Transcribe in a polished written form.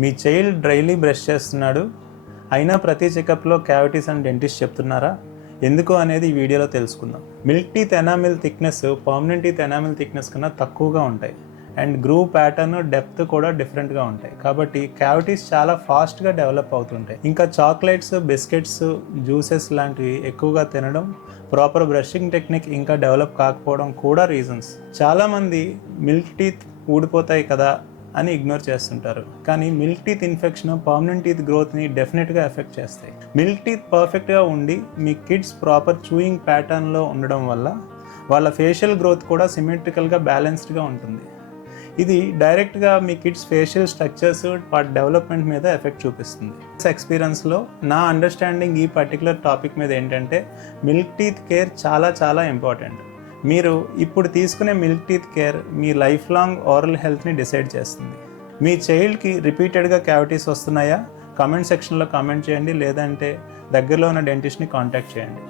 మీ child డ్రైలీ brush చేస్తున్నాడు, అయినా ప్రతి చెకప్లో క్యావిటీస్ అని డెంటిస్ట్ చెప్తున్నారా? ఎందుకు అనేది ఈ వీడియోలో తెలుసుకుందాం. Milk teeth enamel thickness permanent teeth enamel thickness కన్నా తక్కువగా ఉంటాయి అండ్ గ్రూవ్ ప్యాటర్న్ డెప్త్ కూడా డిఫరెంట్గా ఉంటాయి. కాబట్టి క్యావిటీస్ చాలా ఫాస్ట్గా డెవలప్ అవుతుంటాయి. ఇంకా చాక్లెట్స్, బిస్కెట్స్, జ్యూసెస్ లాంటివి ఎక్కువగా తినడం, ప్రాపర్ బ్రషింగ్ టెక్నిక్ ఇంకా డెవలప్ కాకపోవడం కూడా రీజన్స్. చాలామంది మిల్క్ టీత్ ఊడిపోతాయి కదా అని ఇగ్నోర్ చేస్తుంటారు, కానీ milk teeth infection permanent teeth గ్రోత్ని డెఫినెట్గా ఎఫెక్ట్ చేస్తాయి. మిల్క్ టీత్ పర్ఫెక్ట్గా ఉండి మీ కిడ్స్ ప్రాపర్ చూయింగ్ ప్యాటర్న్లో ఉండడం వల్ల వాళ్ళ ఫేషియల్ గ్రోత్ కూడా సిమెట్రికల్గా బ్యాలెన్స్డ్గా ఉంటుంది. ఇది డైరెక్ట్గా మీ కిడ్స్ ఫేషియల్ స్ట్రక్చర్స్, వాటి డెవలప్మెంట్ మీద ఎఫెక్ట్ చూపిస్తుంది. ఎక్స్పీరియన్స్లో నా అండర్స్టాండింగ్ ఈ పర్టికులర్ టాపిక్ మీద ఏంటంటే, మిల్క్ టీత్ కేర్ చాలా ఇంపార్టెంట్. మీరు ఇప్పుడు తీసుకునే మిల్క్ టీత్ కేర్ మీ లైఫ్ లాంగ్ ఓరల్ హెల్త్ని డిసైడ్ చేస్తుంది. మీ చైల్డ్కి రిపీటెడ్గా క్యావిటీస్ వస్తున్నాయా? కామెంట్ సెక్షన్లో కామెంట్ చేయండి, లేదంటే దగ్గరలో ఉన్న డెంటిస్ట్ని కాంటాక్ట్ చేయండి.